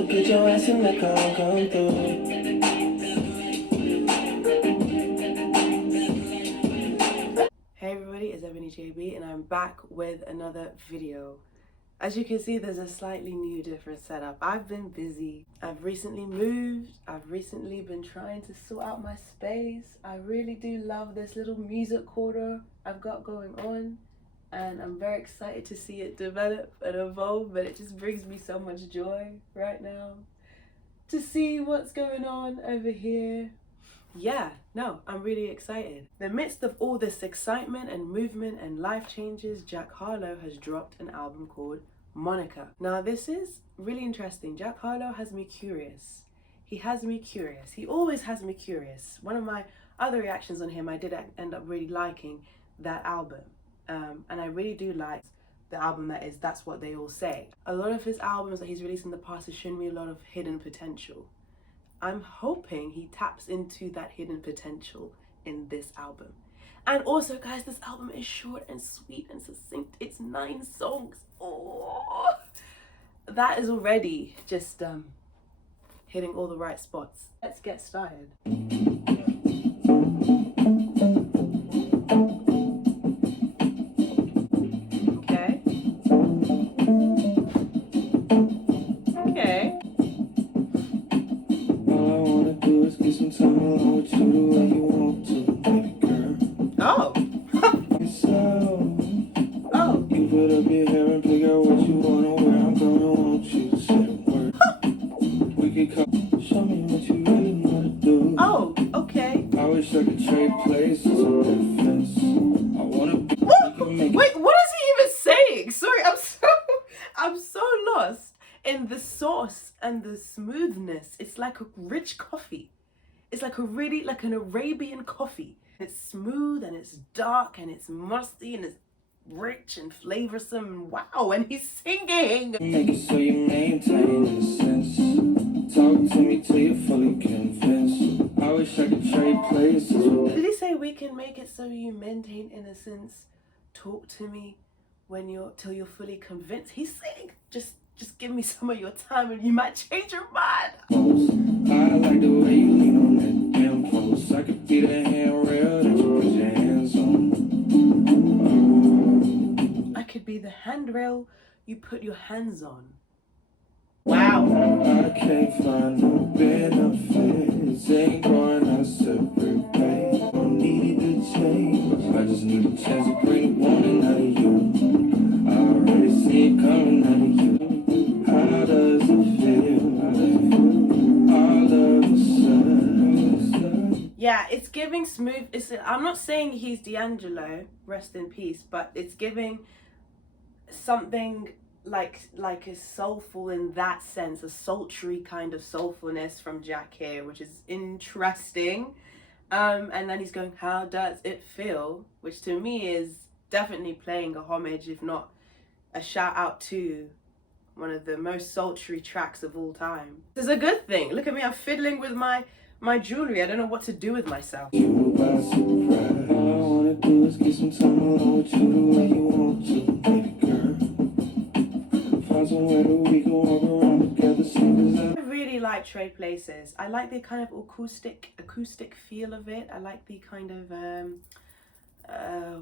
so get your ass in the car, come through. Hey everybody, it's ebony.jb and I'm back with another video. As you can see, there's a slightly new, different setup. I've been busy. I've recently moved. I've recently been trying to sort out my space. I really do love this little music corner I've got going on. And I'm very excited to see it develop and evolve, but it just brings me so much joy right now to see what's going on over here. Yeah, no, I'm really excited. In the midst of all this excitement and movement and life changes, Jack Harlow has dropped an album called Monica. Now this is really interesting. Jack Harlow has me curious. He has me curious. He always has me curious. One of my other reactions on him, I did end up really liking that album. And I really do like the album that is That's What They All Say. A lot of his albums that he's released in the past has shown me a lot of hidden potential. I'm hoping he taps into that hidden potential in this album. And also, guys, this album is short and sweet and succinct. It's 9 songs. Oh, that is already just hitting all the right spots. Let's get started. Wait, what is he even saying? Sorry, I'm so lost in the sauce and the smoothness. It's like a rich coffee. It's like an Arabian coffee. It's smooth and it's dark and it's musty and it's rich and flavorsome. Wow, and he's singing. Make it so you maintain innocence. Talk to me till you're fully convinced. I wish I could trade places. Did he say we can make it so you maintain innocence? Talk to me till you're fully convinced. He's saying just give me some of your time and you might change your mind. I like the way you lean on that damn post. I could be the handrail that you put your hands on. I could be the handrail you put your hands on. Wow. I can't find no benefits. Ain't going our separate ways. Don't need to change. I just need a chance to bring warning out of you. I already see it coming out of you. How does it feel? All of a sudden. Yeah, it's giving smooth. I'm not saying he's D'Angelo, rest in peace, but it's giving something like a soulful in that sense, a sultry kind of soulfulness from Jack here, which is interesting. And then he's going, how does it feel? Which to me is definitely playing a homage, if not a shout out to one of the most sultry tracks of all time. This is a good thing. Look at me, I'm fiddling with my jewelry. I don't know what to do with myself. You by surprise. All I wanna do is get some time alone with you the way you want to, baby girl. Find somewhere that we can walk around together. I really like Trade Places. I like the kind of acoustic feel of it. I like the kind of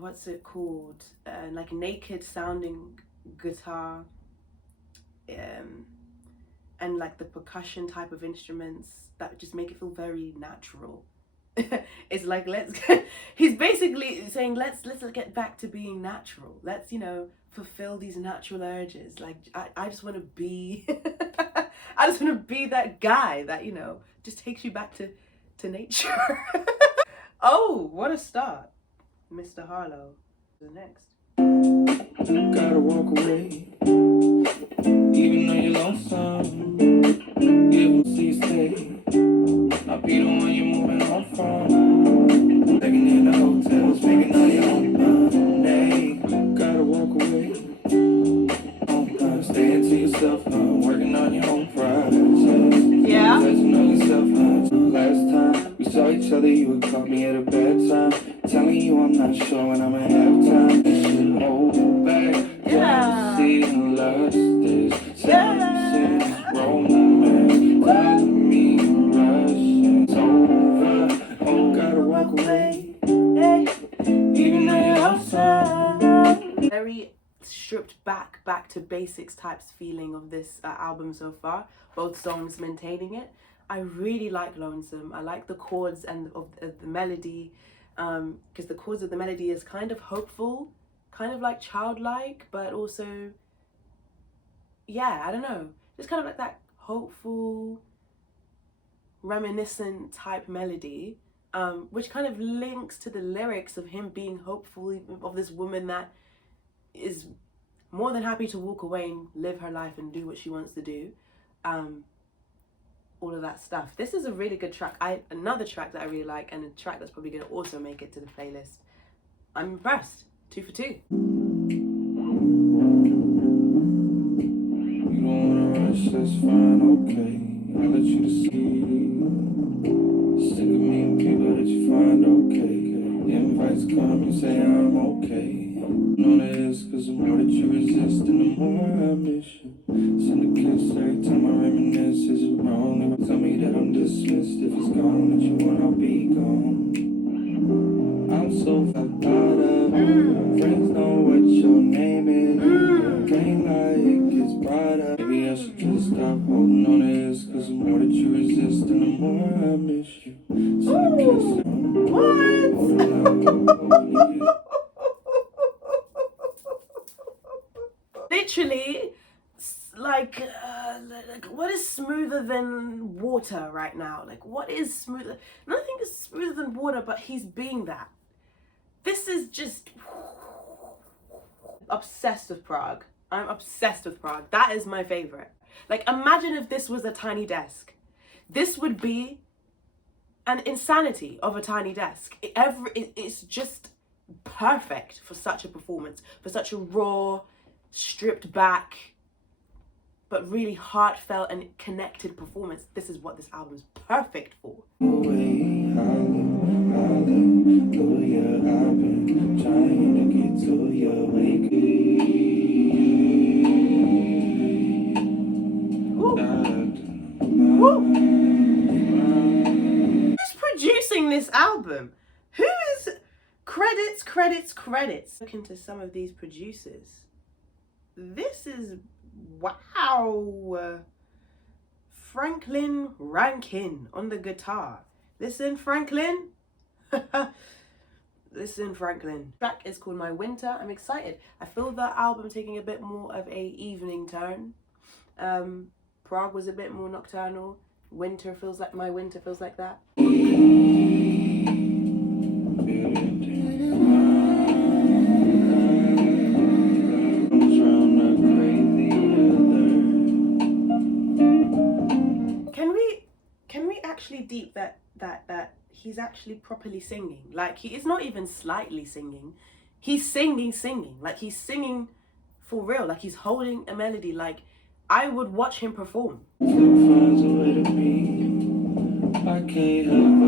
what's it called? Like naked sounding guitar. And like the percussion type of instruments that just make it feel very natural. It's like he's basically saying let's get back to being natural. Let's, fulfill these natural urges. Like I just want to be I just want to be that guy that, just takes you back to nature. Oh, what a start. Mr. Harlow. The next. Gotta walk away, even though you're lonesome. Give them see stay. I'll be the one you're moving on from. Taking in the hotels, making all your own money. Gotta walk away. Staying to yourself, working on your own projects. Yeah. Let you know yourself. Last time we saw each other, you would call me at a bad time. Telling you I'm not sure when I'm at halftime. You should hold back. Yeah. See and lust this. Yeah. Romance. Very stripped back to basics types feeling of this album so far. Both songs maintaining it. I really like Lonesome. I like the chords and of the melody, because the chords of the melody is kind of hopeful, kind of like childlike, but also, yeah, I don't know, just kind of like that hopeful, reminiscent type melody, which kind of links to the lyrics of him being hopeful, of this woman that is more than happy to walk away and live her life and do what she wants to do. All of that stuff. This is a really good track. Another track that I really like, and a track that's probably going to also make it to the playlist. I'm impressed. 2 for 2. You don't wanna rush, that's fine, okay. I'll let you to see. Sick of mean people that you find okay. Invites come, you say I'm okay. Know that it's cause the more that you resist and the more I miss you. Send a kiss every time I reminisce. Is it wrong if you tell me that I'm dismissed? If it's gone that you want, I'll be gone. I'm so fucked up. Friends know what your name is. Can't lie, it gets brighter. Maybe I should just stop holding on to this. Cause the more that you resist and the more I miss you. Send a kiss Literally, like what is smoother than water right now? Like, what is smoother? Nothing is smoother than water, but he's being that. This is just obsessed with Prague. I'm obsessed with Prague. That is my favorite. Like, imagine if this was a tiny desk. This would be an insanity of a tiny desk. It's just perfect for such a performance, for such a raw, stripped back, but really heartfelt and connected performance. This is what this album is perfect for. Who's producing this album? Who is credits? Look into some of these producers. This is, wow. Franklin Rankin on the guitar. Listen, Franklin. Listen, Franklin. The track is called My Winter. I'm excited. I feel the album taking a bit more of a evening turn. Prague was a bit more nocturnal. Winter feels like, My Winter feels like that. Can we actually deep that he's actually properly singing? Like, he is not even slightly singing. He's singing. Like, he's singing for real. Like, he's holding a melody. Like, I would watch him perform. I can't help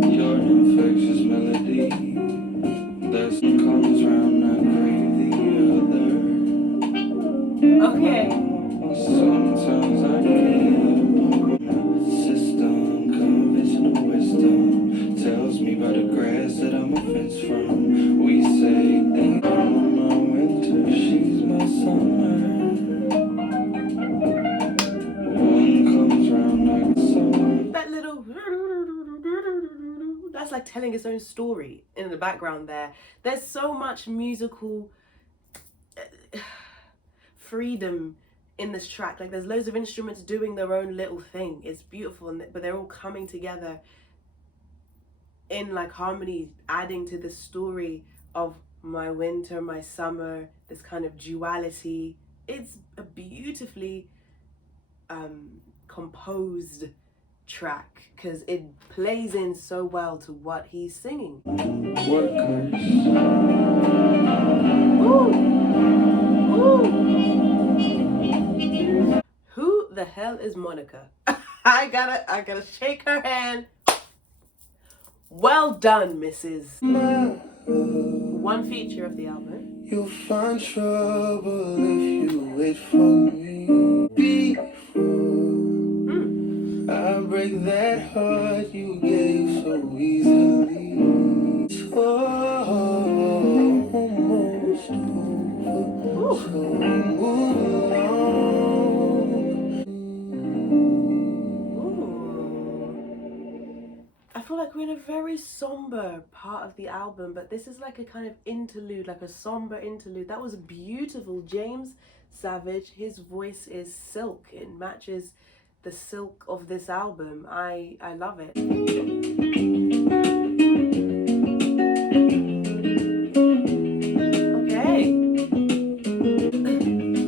but your infectious melody that comes round not crave the other. Okay. Sometimes I can't. System, conventional wisdom tells me by the grass that I'm a fence from. We say things on my winter, she's my summer. That little, that's like telling its own story in the background there. There's so much musical freedom in this track. Like, there's loads of instruments doing their own little thing. It's beautiful, but they're all coming together in like harmony, adding to the story of my winter, my summer, this kind of duality. It's a beautifully composed track because it plays in so well to what he's singing. Ooh. Who the hell is Monica? I gotta shake her hand. Well done, Mrs. One feature of the album. You'll find trouble if you wait for me. I break that heart you gave so easily. Oh, very somber part of the album, but this is like a kind of interlude, like a somber interlude. That was beautiful. James Savage, his voice is silk. It matches the silk of this album. I love it. Okay.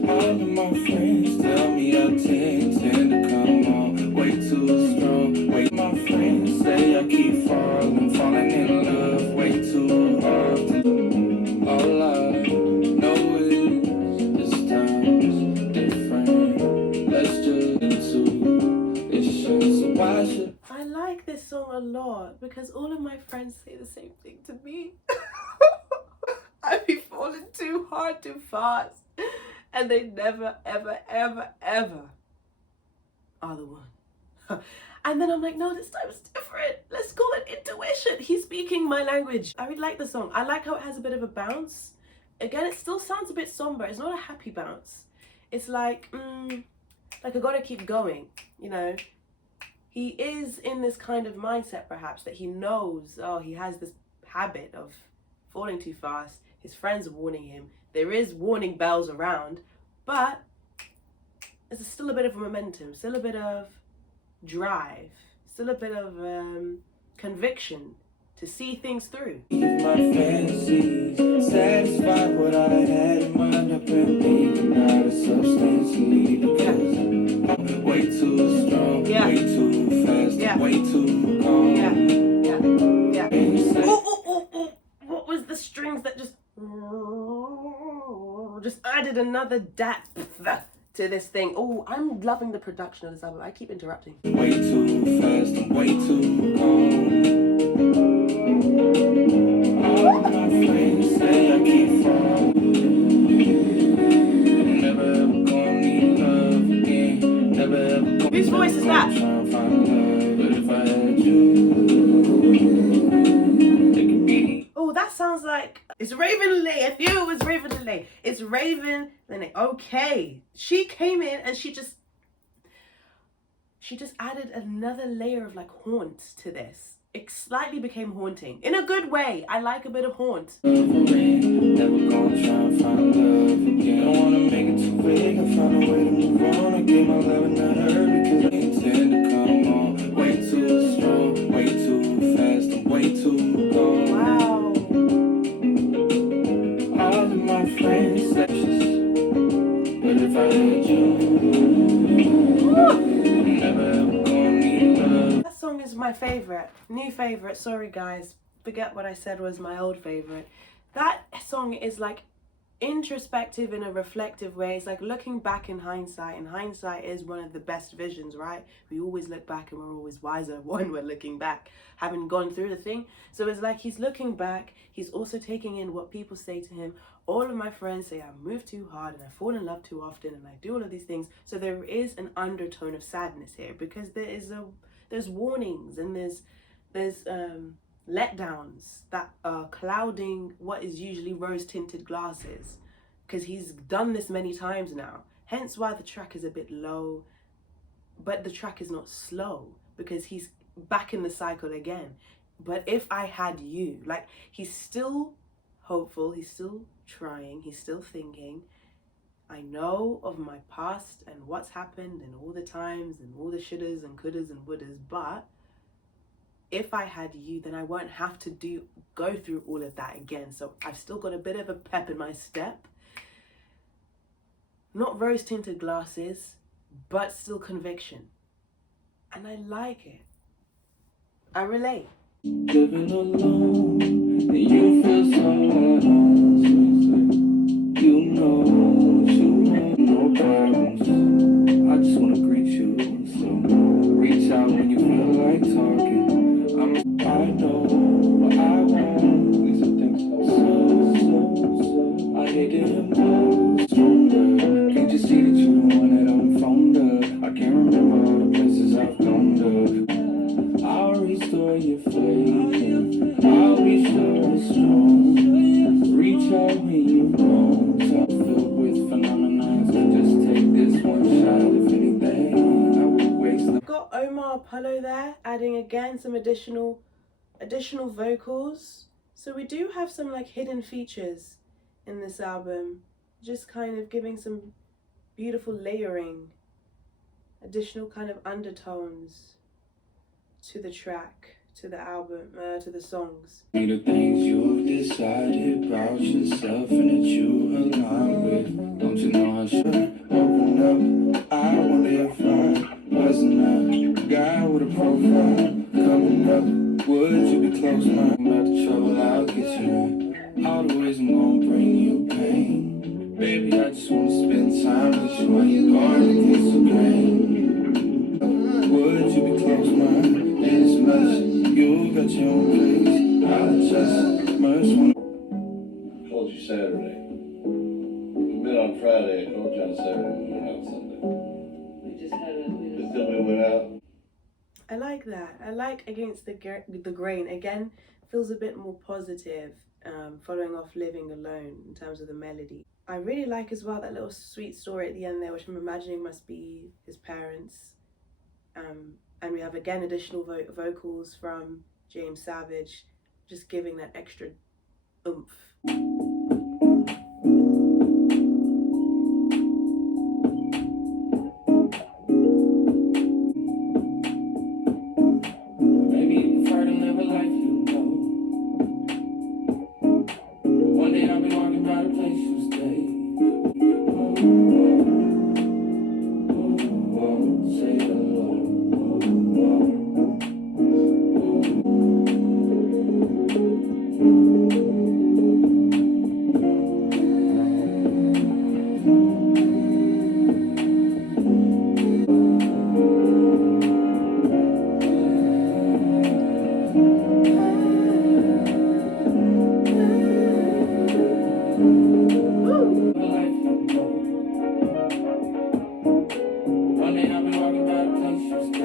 All of my friends tell me I tend to come on way too strong. Wait, my friends say I keep falling in love way too often. All I know is this time's different. Let's just do this shit. So why should I like this song a lot because all of my friends say the same thing to me. I be falling too hard too fast, and they never ever ever ever are the one. And then I'm like, no, this time it's different. Let's call it intuition. He's speaking my language. I really like the song. I like how it has a bit of a bounce. Again, it still sounds a bit somber. It's not a happy bounce. It's like I gotta keep going, you know. He is in this kind of mindset perhaps that he knows, oh, he has this habit of falling too fast. His friends are warning him. There is warning bells around, but there's still a bit of momentum, still a bit of drive, still a bit of conviction to see things through. my fantasies satisfy what I had in mind? I've been thinking about it substantially because I'm way too strong, way too fast, way too gone. What was the strings that just added another depth to this thing? Oh, I'm loving the production of this album. I keep interrupting. Way too fast and way too gone. All my friends say I keep falling. Never ever gonna need love again. Never ever gonna. Whose voice is that? Trying to find love, but if I had you, it could be. Oh, that sounds like it's Raven Lee. I knew it was Raven Lee. It's Raven Lee. Okay, she came in and she just added another layer of like haunt to this. It slightly became haunting in a good way. I like a bit of haunt. Never gonna try and find love again. Don't wanna make it too big. I found a way to move on. I gave my love and not her because I intend to come on. Way too strong, way too fast, and way too gone. Wow. All of my friends sexes, but if I had you, never ever gonna need love. That song is my favorite, new favorite. Sorry guys, forget what I said was my old favorite. That song is like introspective in a reflective way. It's like looking back in hindsight, and hindsight is one of the best visions, right? We always look back and we're always wiser when we're looking back, having gone through the thing. So it's like he's looking back, he's also taking in what people say to him. All of my friends say I move too hard and I fall in love too often and I do all of these things. So there is an undertone of sadness here because there's warnings and there's letdowns that are clouding what is usually rose-tinted glasses, because he's done this many times now, hence why the track is a bit low, but the track is not slow because he's back in the cycle again. But if I had you, like, he's still hopeful, he's still trying, he's still thinking, I know of my past and what's happened and all the times and all the shouldas and couldas and wouldas, but if I had you, then I won't have to go through all of that again. So I've still got a bit of a pep in my step. Not rose-tinted glasses, but still conviction. And I like it. I relate. Living alone, and you feel so at home. You know you want no problems. I just wanna greet you, so reach out when you feel like talking. I know what I want. At least I think so. I hate to hear more stronger. Can't you see that you the one that I'm fond of? I can't remember all the places I've gone to. I'll restore your faith. I'll be sure and strong. Reach out when you've grown. Top filled with phenomena. So just take this one shot. If anything, I will waste. Got Omar Apollo there, adding again some additional additional vocals. So we do have some like hidden features in this album, just kind of giving some beautiful layering, additional kind of undertones to the track, to the album, to the songs. The things you've decided about yourself and that you align with. Don't you know I should open up? I wonder if I wasn't a guy with a profile coming up. Would you be close minded about the trouble I'll get you in? All the ways I'm gonna bring you pain. Baby, I just wanna spend time with you when you're going against the grain. Would you be close minded as much? You got your own place. I just must want. I called you Saturday. We met on Friday. I called you on Saturday. We went out Sunday. But then we went out. I like that. I like Against the Grain. Again, feels a bit more positive, following off Living Alone in terms of the melody. I really like as well that little sweet story at the end there, which I'm imagining must be his parents. And we have again additional vocals from James Savage, just giving that extra oomph. Maybe you prefer to live a life you know. One day I'll be walking by the place you stay. Say hello. One day I'll be walking by the place you stay.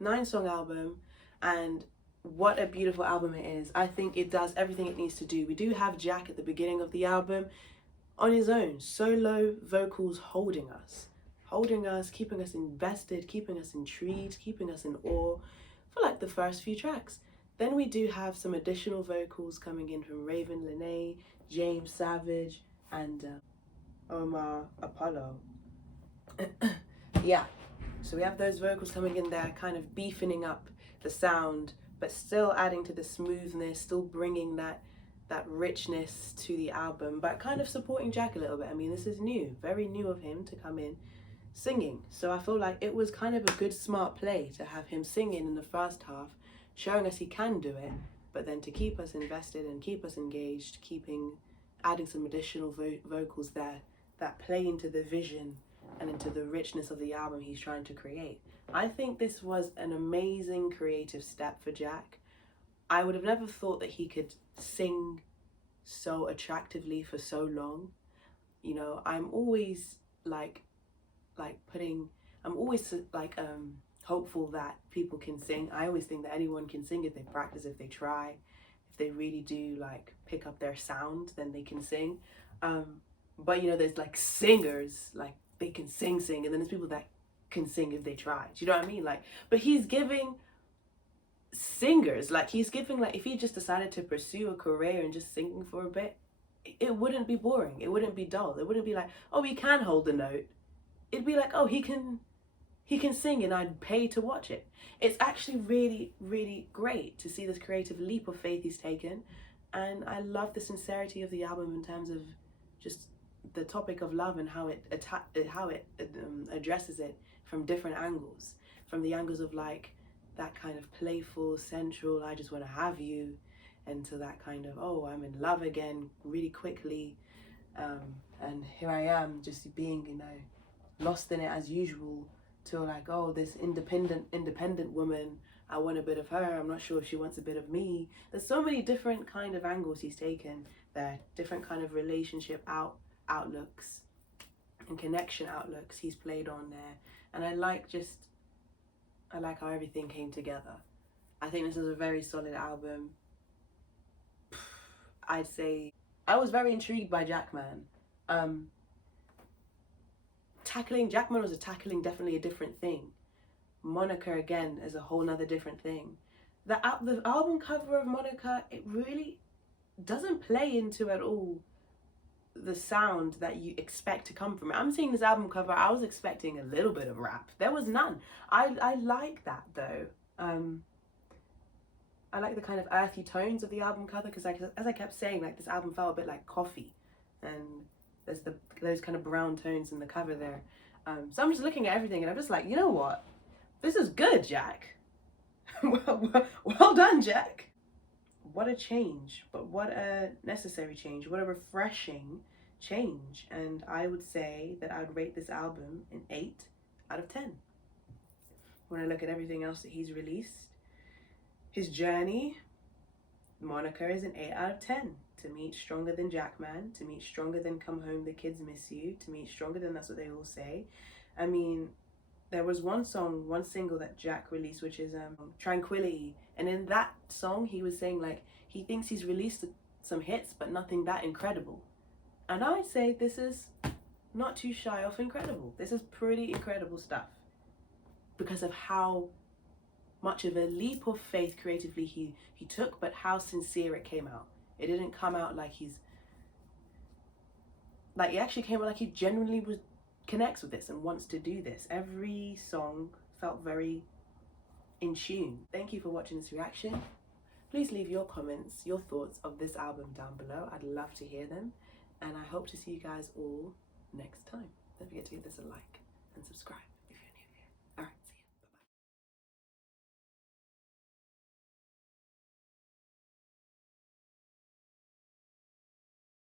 9-song album, and what a beautiful album it is. I think it does everything it needs to do. We do have Jack at the beginning of the album on his own, solo vocals holding us, keeping us invested, keeping us intrigued, keeping us in awe for like the first few tracks. Then we do have some additional vocals coming in from Raven Lene, James Savage, and Omar Apollo. Yeah, so we have those vocals coming in there, kind of beefing up the sound, but still adding to the smoothness, still bringing that richness to the album, but kind of supporting Jack a little bit. I mean, this is new, very new of him to come in singing. So I feel like it was kind of a good, smart play to have him singing in the first half, showing us he can do it, but then to keep us invested and keep us engaged, adding some additional vocals there that play into the vision and into the richness of the album he's trying to create. I think this was an amazing creative step for Jack. I would have never thought that he could sing so attractively for so long. You know, I'm always hopeful that people can sing. I always think that anyone can sing if they practice, if they try, if they really do like pick up their sound, then they can sing. But you know, there's like singers, like they can sing, and then there's people that can sing if they try. Do you know what I mean? Like, but he's giving singers, like he's giving, like if he just decided to pursue a career and just singing for a bit, it wouldn't be boring, it wouldn't be dull, it wouldn't be like, oh, he can hold the note. It'd be like, oh, he can sing and I'd pay to watch it. It's actually really, really great to see this creative leap of faith he's taken, and I love the sincerity of the album in terms of just the topic of love and how it addresses it from different angles, from the angles of like that kind of playful, sensual, I just want to have you, and to that kind of, oh, I'm in love again really quickly, and here I am just being, you know, lost in it as usual, to like, oh, this independent woman, I want a bit of her, I'm not sure if she wants a bit of me. There's so many different kind of angles he's taken there, different kind of relationship outlooks and connection outlooks he's played on there, and I like how everything came together. I think this is a very solid album. I'd say I was very intrigued by Jack, man. tackling Jackman was tackling definitely a different thing. Monica again is a whole nother different thing. The album cover of Monica, it really doesn't play into at all the sound that you expect to come from it. I'm seeing this album cover, I was expecting a little bit of rap. There was none. I like that though. I like the kind of earthy tones of the album cover because, as I kept saying, like, this album felt a bit like coffee, and there's those kind of brown tones in the cover there. So I'm just looking at everything and I'm just like, you know what? This is good, Jack. well done, Jack. What a change, but what a necessary change. What a refreshing change. And I would say that I would rate this album an 8 out of 10. When I look at everything else that he's released, his journey, Monica is an 8 out of 10. To me, it's stronger than Jackman. To me, it's stronger than Come Home, The Kids Miss You. To me, it's stronger than That's What They All Say. I mean, there was one single that Jack released, which is Tranquility. And in that song, he was saying, like, he thinks he's released some hits, but nothing that incredible. And I say this is not too shy of incredible. This is pretty incredible stuff because of how much of a leap of faith creatively he took, but how sincere it came out. It didn't come out like it actually came out like he genuinely connects with this and wants to do this. Every song felt very in tune. Thank you for watching this reaction. Please leave your comments, your thoughts of this album down below. I'd love to hear them, and I hope to see you guys all next time. Don't forget to give this a like and subscribe.